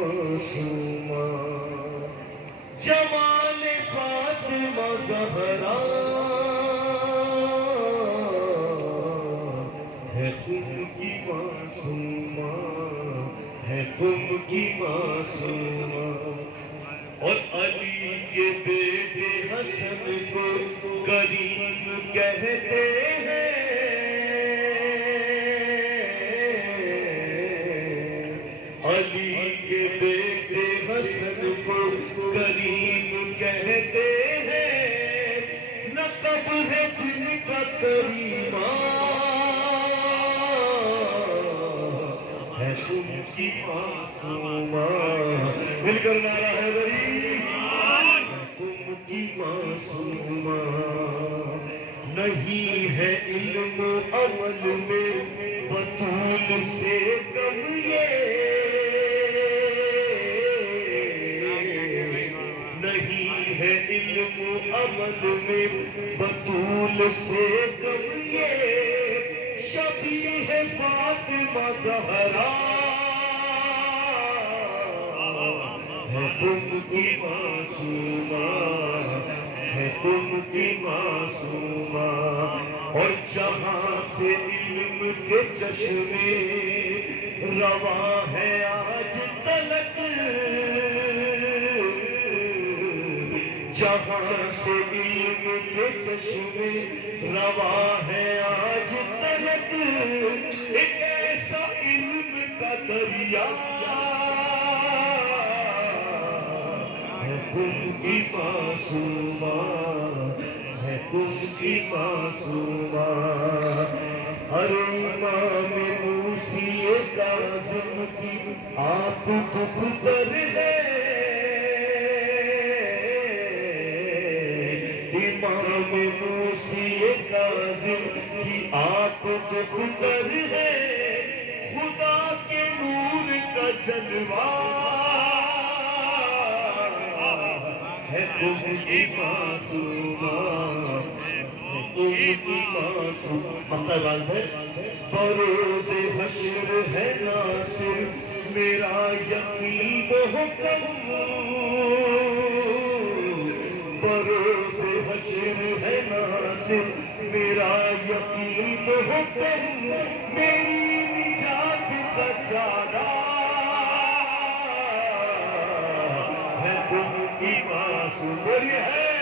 معصومہ جمال فاطمہ زہرا ہے تم کی معصومہ ہے تم کی معصومہ اور علی کے بیٹے حسن کو کریم کہتے ہیں علی کے بیٹے حسن کو کریم کہتے ہیں لقب ہے جن کا کریمہ ہے تم کی معصومہ مل کر نعرہ ہے بری تم کی معصومہ نہیں ہے علم و عمل میں بطول سے کم یہ نہیں ہے علم و عمل میں بطول سے کم یہ شبیہ فاطمہ زہرا ہے تم کی معصومہ ہے تم کی معصومہ اور جہاں سے علم کے چشمے رواں ہے آج تلک جہاں سے علم کے چشمے رواں ہے آج تلک ایک ایسا علم کا دریا تم کی معصومہ ہے تم کی معصومہ ہر امام موسی کاظم کی آپ دکھ در ہے امام موسی کاظم کی آپ دکھ در ہے خدا کے نور کا جلوہ ہے تم کی معصومہ ہے تم کی معصومہ مطلب ہے بروز حشر ہے ناصر میرا یقین ہو کم بروز حشر ہے ناصر میرا یقین ہو کم میری نجات کا چارہ ہے تم کی معصوم بولیے ہے